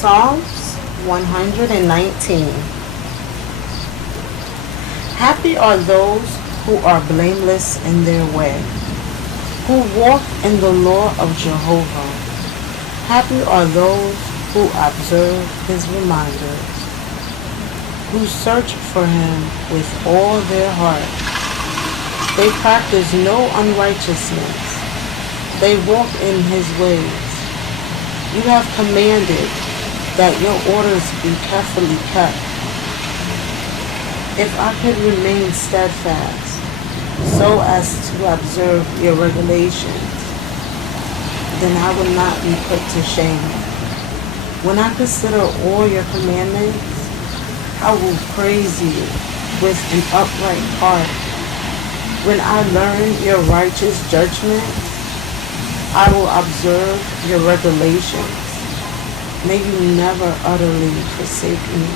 Psalms 119. Happy are those who are blameless in their way, who walk in the law of Jehovah. Happy are those who observe his reminders, who search for him with all their heart. They practice no unrighteousness. They walk in his ways. You have commanded that your orders be carefully kept. If I could remain steadfast, so as to observe your regulations, then I would not be put to shame. When I consider all your commandments, I will praise you with an upright heart. When I learn your righteous judgment, I will observe your regulations. May you never utterly forsake me.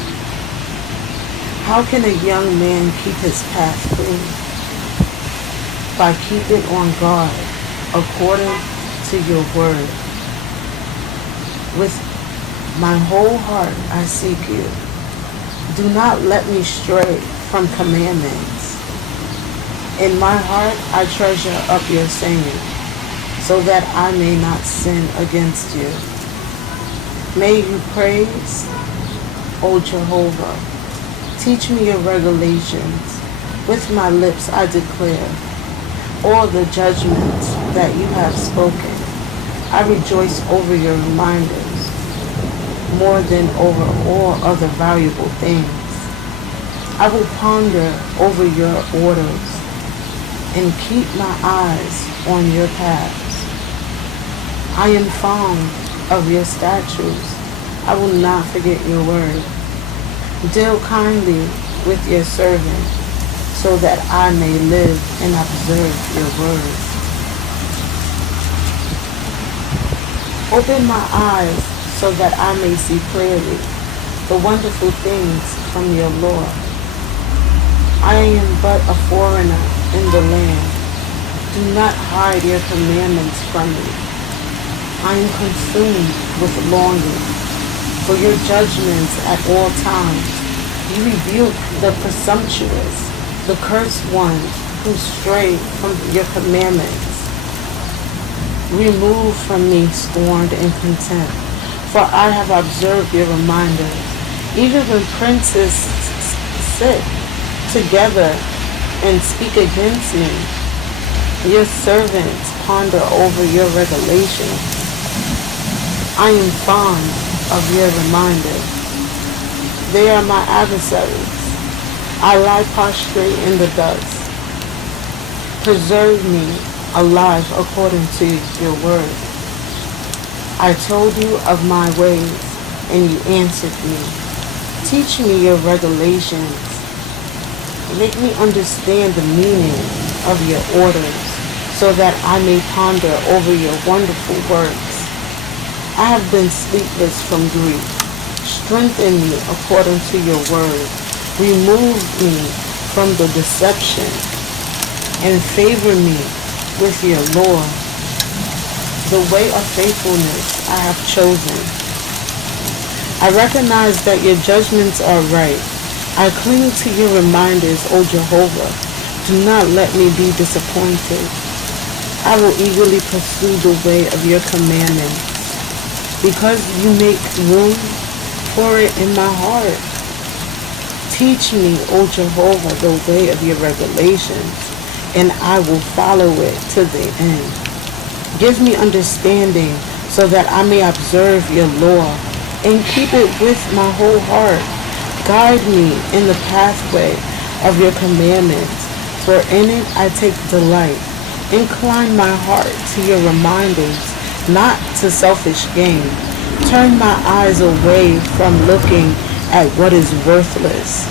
How can a young man keep his path clean? By keeping on guard according to your word. With my whole heart I seek you. Do not let me stray from commandments. In my heart I treasure up your saying, so that I may not sin against you. May you praise, O Jehovah. Teach me your regulations. With my lips I declare all the judgments that you have spoken. I rejoice over your reminders more than over all other valuable things. I will ponder over your orders and keep my eyes on your paths. I am fond of your statutes. I will not forget your word. Deal kindly with your servant, so that I may live and observe your word. Open my eyes so that I may see clearly the wonderful things from your law. I am but a foreigner in the land. Do not hide your commandments from me. I am consumed with longing for your judgments at all times. You rebuke the presumptuous, the cursed ones who stray from your commandments. Remove from me scorn and contempt, for I have observed your reminders. Even when princes sit together and speak against me, your servants ponder over your regulations. I am fond of your reminders. They are my adversaries. I lie prostrate in the dust. Preserve me alive according to your word. I told you of my ways, and you answered me. Teach me your regulations. Make me understand the meaning of your orders, so that I may ponder over your wonderful works. I have been sleepless from grief. Strengthen me according to your word. Remove me from the deception and favor me with your law. The way of faithfulness I have chosen. I recognize that your judgments are right. I cling to your reminders, O Jehovah. Do not let me be disappointed. I will eagerly pursue the way of your commandments, because you make room for it in my heart. Teach me, O Jehovah, the way of your regulations, and I will follow it to the end. Give me understanding, so that I may observe your law and keep it with my whole heart. Guide me in the pathway of your commandments, for in it I take delight. Incline my heart to your reminders, not to selfish gain. Turn my eyes away from looking at what is worthless.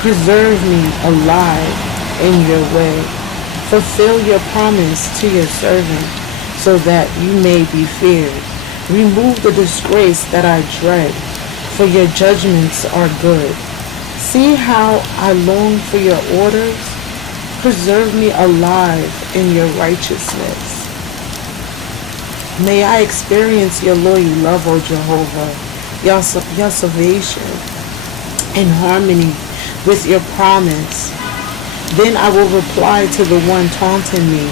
Preserve me alive in your way. Fulfill your promise to your servant, so that you may be feared. Remove the disgrace that I dread, for your judgments are good. See how I long for your orders. Preserve me alive in your righteousness. May I experience your loyal love, O Jehovah. your salvation in harmony with your promise. Then I will reply to the one taunting me,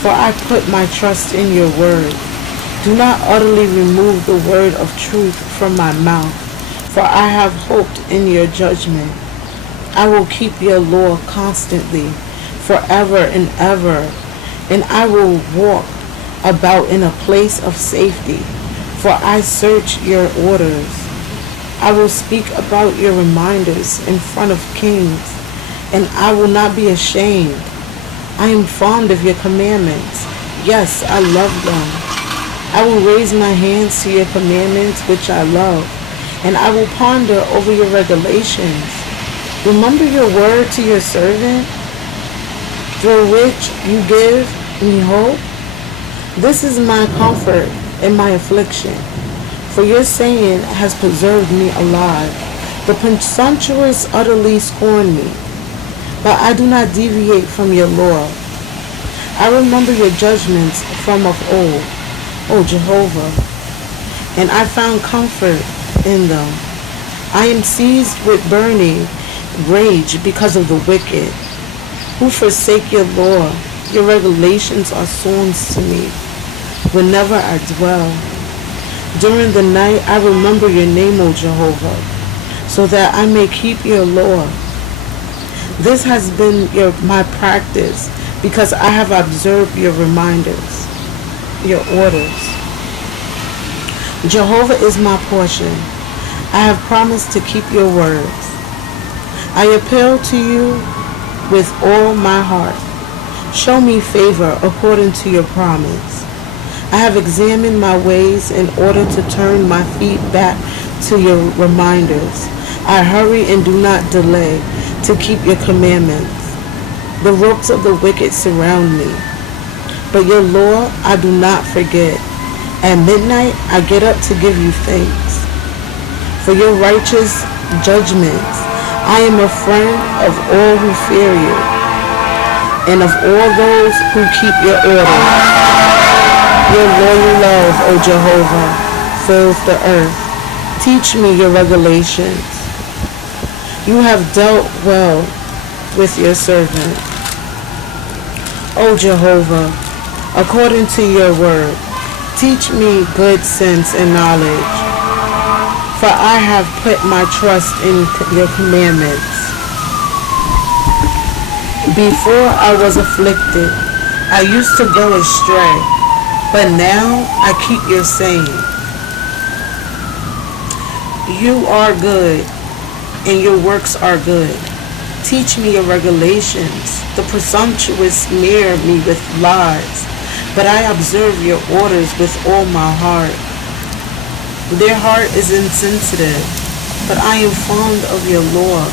for I put my trust in your word. Do not utterly remove the word of truth from my mouth, for I have hoped in your judgment. I will keep your law constantly, forever and ever, and I will walk about in a place of safety, for I search your orders. I will speak about your reminders in front of kings, and I will not be ashamed. I am fond of your commandments. Yes, I love them. I will raise my hands to your commandments, which I love, and I will ponder over your regulations. Remember your word to your servant, through which you give me hope. This is my comfort in my affliction, for your saying has preserved me alive. The presumptuous utterly scorn me, but I do not deviate from your law. I remember your judgments from of old, O Jehovah, and I found comfort in them. I am seized with burning rage because of the wicked, who forsake your law. Your regulations are songs to me whenever I dwell. During the night I remember your name, O Jehovah, so that I may keep your law. This has been my practice, because I have observed your reminders, your orders. Jehovah is my portion. I have promised to keep your words. I appeal to you with all my heart. Show me favor according to your promise. I have examined my ways in order to turn my feet back to your reminders. I hurry and do not delay to keep your commandments. The ropes of the wicked surround me, but your law I do not forget. At midnight I get up to give you thanks for your righteous judgments. I am a friend of all who fear you, and of all those who keep your order. Your loyal love, O Jehovah, fills the earth. Teach me your regulations. You have dealt well with your servant. O Jehovah, according to your word, teach me good sense and knowledge, for I have put my trust in your commandments. Before I was afflicted, I used to go astray, but now I keep your saying. You are good, and your works are good. Teach me your regulations. The presumptuous snare me with lies, but I observe your orders with all my heart. Their heart is insensitive, but I am fond of your law.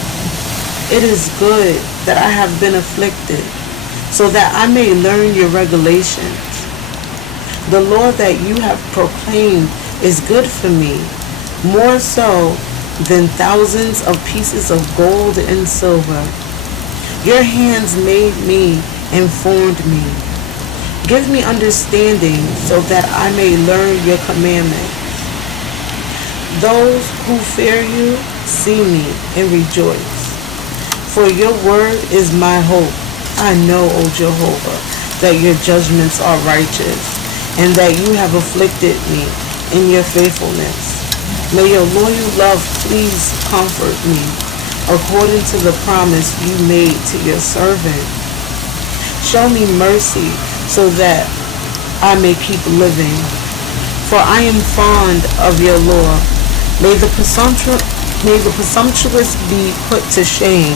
It is good that I have been afflicted, so that I may learn your regulations. The law that you have proclaimed is good for me, more so than thousands of pieces of gold and silver. Your hands made me and formed me. Give me understanding so that I may learn your commandments. Those who fear you see me and rejoice. For your word is my hope. I know, O Jehovah, that your judgments are righteous, and that you have afflicted me in your faithfulness. May your loyal love please comfort me, according to the promise you made to your servant. Show me mercy so that I may keep living, for I am fond of your law. May the presumptuous be put to shame.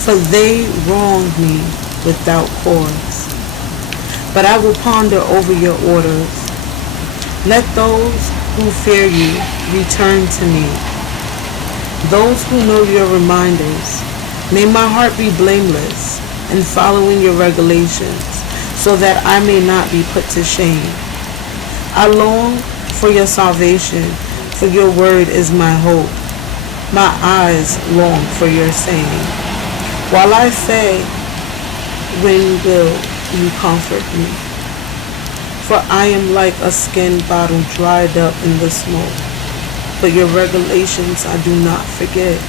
For they wronged me without cause. But I will ponder over your orders. Let those who fear you return to me, those who know your reminders. May my heart be blameless in following your regulations, so that I may not be put to shame. I long for your salvation, for your word is my hope. My eyes long for your saying. While I say, when will you comfort me? For I am like a skin bottle dried up in the smoke. But your regulations I do not forget.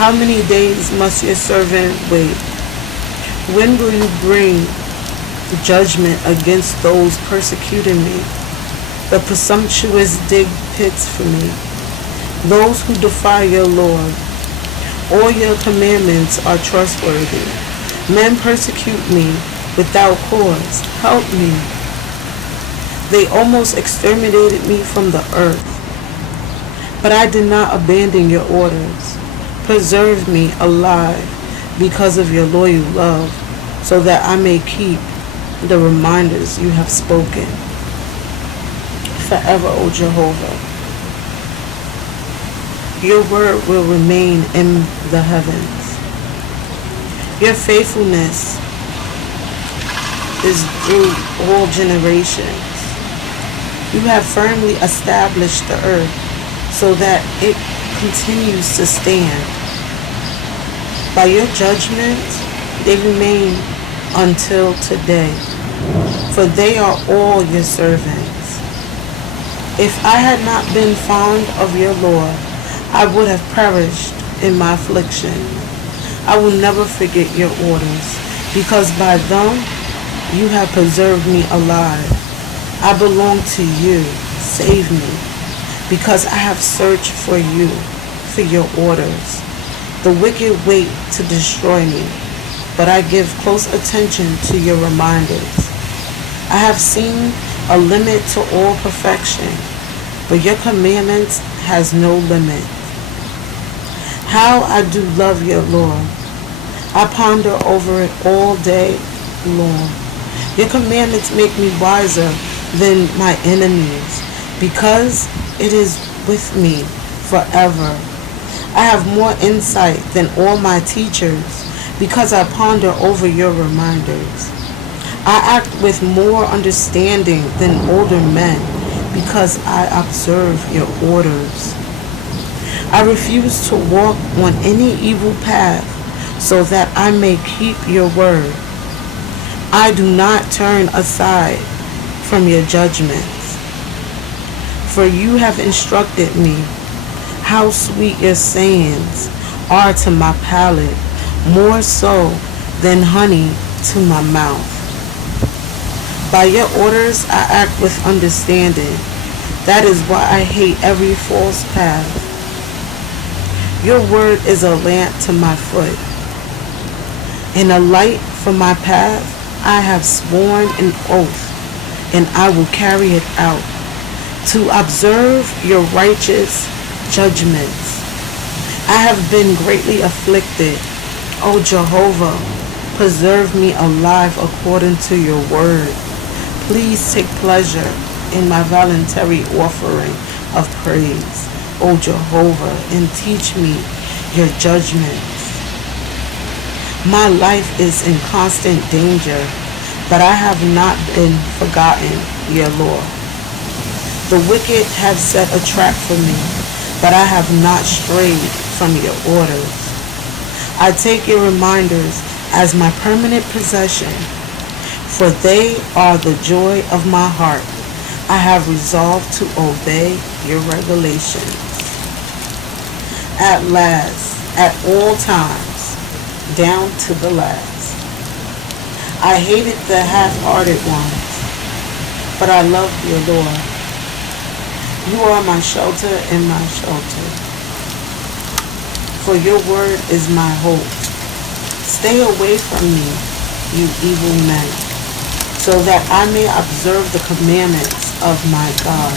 How many days must your servant wait? When will you bring judgment against those persecuting me? The presumptuous dig pits for me, those who defy your Lord. All your commandments are trustworthy. Men persecute me without cause. Help me. They almost exterminated me from the earth. But I did not abandon your orders. Preserve me alive because of your loyal love, so that I may keep the reminders you have spoken. Forever, O Jehovah, your word will remain in the heavens. Your faithfulness is through all generations. You have firmly established the earth so that it continues to stand. By your judgments, they remain until today, for they are all your servants. If I had not been fond of your Lord, I would have perished in my affliction. I will never forget your orders, because by them you have preserved me alive. I belong to you. Save me, because I have searched for you, for your orders. The wicked wait to destroy me, but I give close attention to your reminders. I have seen a limit to all perfection, but your commandments has no limit. How I do love your Lord. I ponder over it all day long. Your commandments make me wiser than my enemies, because it is with me forever. I have more insight than all my teachers, because I ponder over your reminders. I act with more understanding than older men, because I observe your orders. I refuse to walk on any evil path, so that I may keep your word. I do not turn aside from your judgments, for you have instructed me. How sweet your sayings are to my palate, more so than honey to my mouth. By your orders I act with understanding. That is why I hate every false path. Your word is a lamp to my foot and a light for my path. I have sworn an oath, and I will carry it out, to observe your righteous judgments. I have been greatly afflicted. O Jehovah, preserve me alive according to your word. Please take pleasure in my voluntary offering of praise, O Jehovah, and teach me your judgments. My life is in constant danger, but I have not been forgotten, your Lord. The wicked have set a trap for me, but I have not strayed from your orders. I take your reminders as my permanent possession, for they are the joy of my heart. I have resolved to obey your regulations. At last, at all times, down to the last. I hated the half-hearted ones, but I love your Lord. You are my shelter and my shelter, for your word is my hope. Stay away from me, you evil men, so that I may observe the commandments of my God.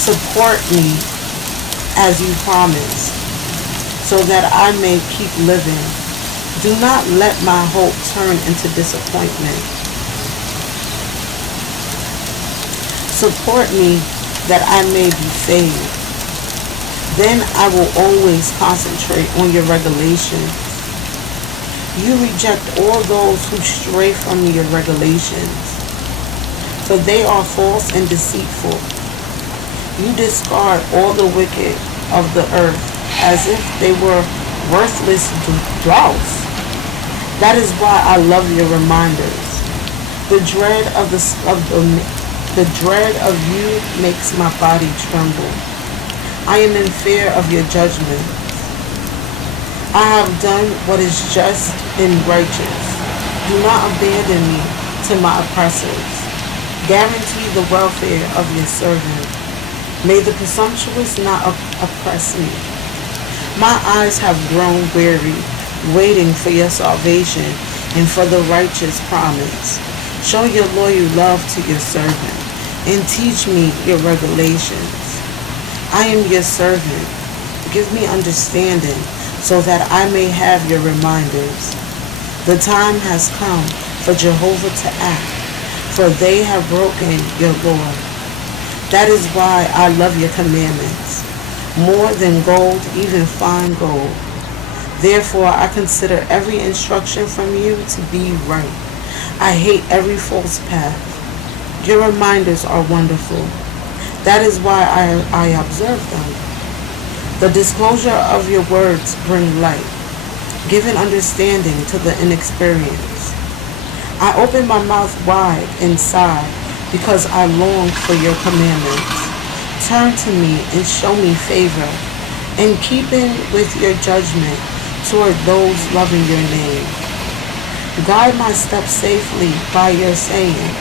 Support me as you promised, so that I may keep living. Do not let my hope turn into disappointment. Support me that I may be saved. Then I will always concentrate on your regulations. You reject all those who stray from your regulations, for they are false and deceitful. You discard all the wicked of the earth as if they were worthless dross. That is why I love your reminders. The dread of the dread of you makes my body tremble. I am in fear of your judgment. I have done what is just and righteous. Do not abandon me to my oppressors. Guarantee the welfare of your servant. May the presumptuous not oppress me. My eyes have grown weary, waiting for your salvation and for the righteous promise. Show your loyal love to your servant and teach me your regulations. I am your servant. Give me understanding so that I may have your reminders. The time has come for Jehovah to act, for they have broken your law. That is why I love your commandments, more than gold, even fine gold. Therefore I consider every instruction from you to be right. I hate every false path. Your reminders are wonderful. That is why I observe them. The disclosure of your words bring light, giving understanding to the inexperienced. I open my mouth wide and sigh because I long for your commandments. Turn to me and show me favor, in keeping with your judgment toward those loving your name. Guide my steps safely by your saying.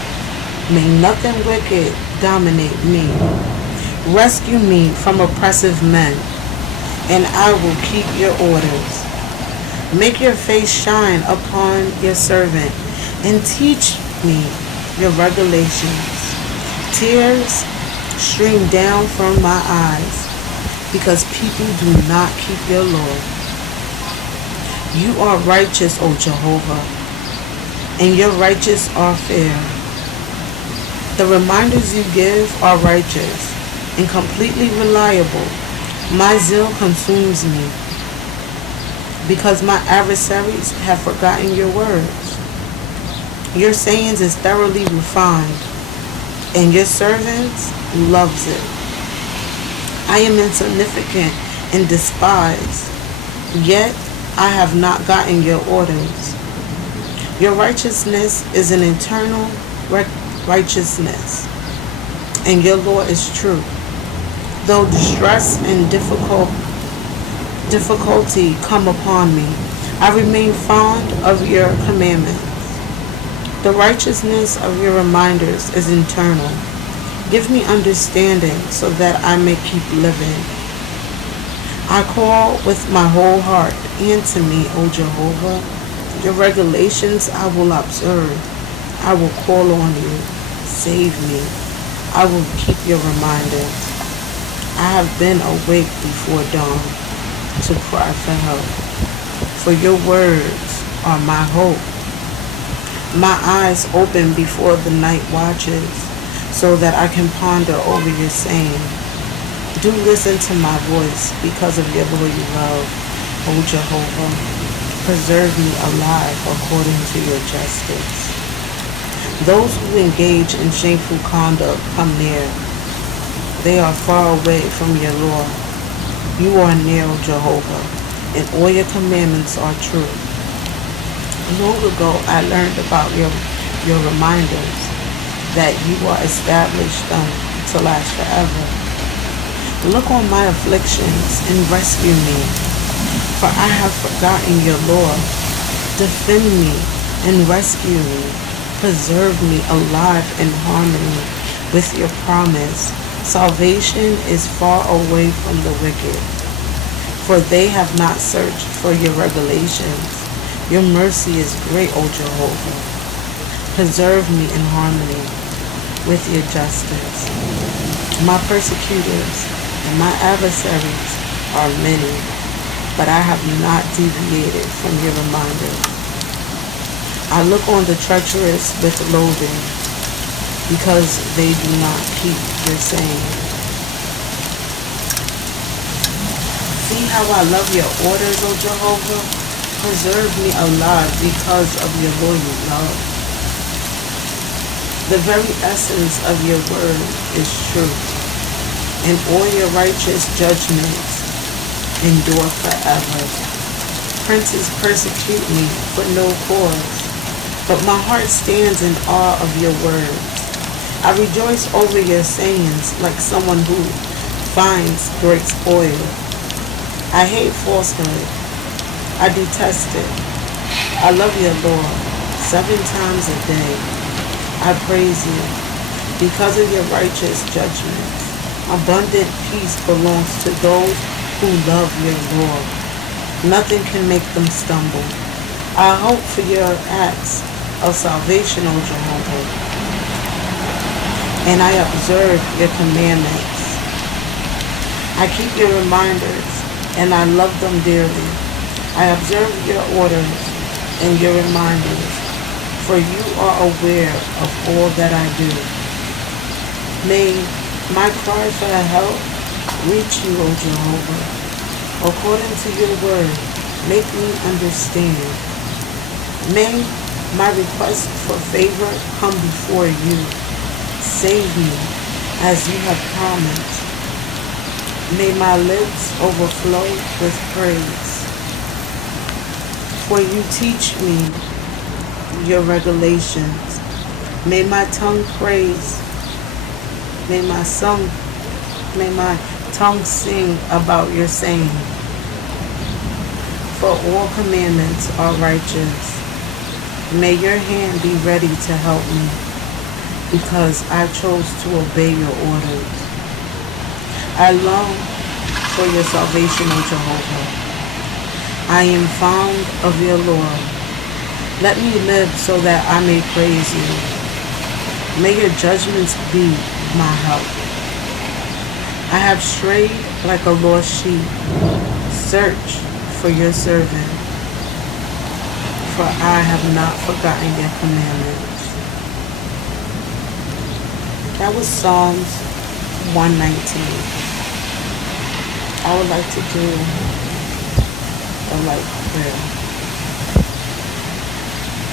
May nothing wicked dominate me. Rescue me from oppressive men, and I will keep your orders. Make your face shine upon your servant, and teach me your regulations. Tears stream down from my eyes, because people do not keep your law. You are righteous, O Jehovah, and your righteous are fair. The reminders you give are righteous and completely reliable. My zeal consumes me, because my adversaries have forgotten your words. Your sayings is thoroughly refined, and your servants loves it. I am insignificant and despised, yet I have not gotten your orders. Your righteousness is an eternal righteousness, and your law is true. Though distress and difficulty come upon me, I remain fond of your commandments. The righteousness of your reminders is eternal. Give me understanding so that I may keep living. I call with my whole heart. Answer me, O Jehovah. Your regulations I will observe. I will call on you. Save me. I will keep your reminders. I have been awake before dawn to cry for help. For your words are my hope. My eyes open before the night watches, so that I can ponder over your saying. Do listen to my voice because of your loyal love, O Jehovah. Preserve me alive according to your justice. Those who engage in shameful conduct come near. They are far away from your law. You are near, O Jehovah, and all your commandments are true. Long ago I learned about your reminders, that you are established them to last forever. Look on my afflictions and rescue me, for I have forgotten your law. Defend me and rescue me. Preserve me alive in harmony with your promise. Salvation is far away from the wicked, for they have not searched for your regulations. Your mercy is great, O Jehovah. Preserve me in harmony with your justice. My persecutors and my adversaries are many, but I have not deviated from your reminders. I look on the treacherous with loathing, because they do not keep your saying. See how I love your orders, O Jehovah? Preserve me alive because of your loyal love. The very essence of your word is true, and all your righteous judgments endure forever. Princes persecute me for no cause, but my heart stands in awe of your words. I rejoice over your sayings like someone who finds great spoil. I hate falsehood. I detest it. I love your Lord 7 times a day. I praise you because of your righteous judgments. Abundant peace belongs to those who love your Lord. Nothing can make them stumble. I hope for your acts of salvation, O Jehovah, and I observe your commandments. I keep your reminders, and I love them dearly. I observe your orders and your reminders, for you are aware of all that I do. May my cry for help reach you, O Jehovah. According to your word, make me understand. May my request for favor come before you. Save me as you have promised. May my lips overflow with praise. For you teach me your regulations. May my tongue praise. May my tongue sing about your saying. For all commandments are righteous. May your hand be ready to help me, because I chose to obey your orders. I long for your salvation, O Jehovah. I am fond of your Lord. Let me live so that I may praise you. May your judgments be my help. I have strayed like a lost sheep. Search for your servant, for I have not forgotten your commandments. That was Psalms 119. I would like to do a light prayer.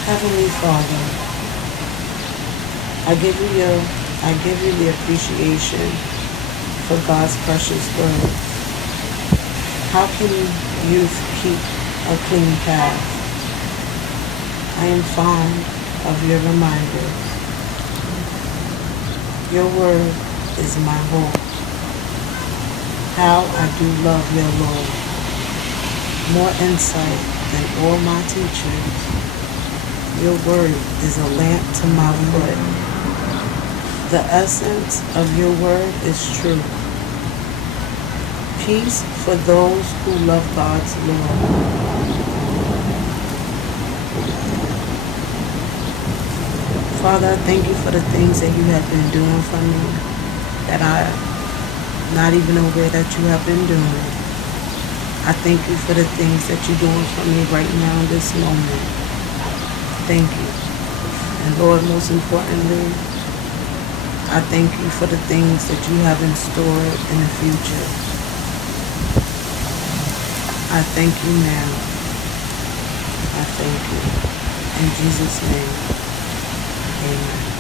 Heavenly Father, I give you the appreciation for God's precious word. How can youth keep a clean path? I am fond of your reminders. Your word is my hope. How I do love your Lord. More insight than all my teachers. Your word is a lamp to my foot. The essence of your word is true. Peace for those who love God's law. Father, I thank you for the things that you have been doing for me that I'm not even aware that you have been doing. I thank you for the things that you're doing for me right now in this moment. Thank you. And Lord, most importantly, I thank you for the things that you have in store in the future. I thank you now. I thank you. In Jesus' name, amen.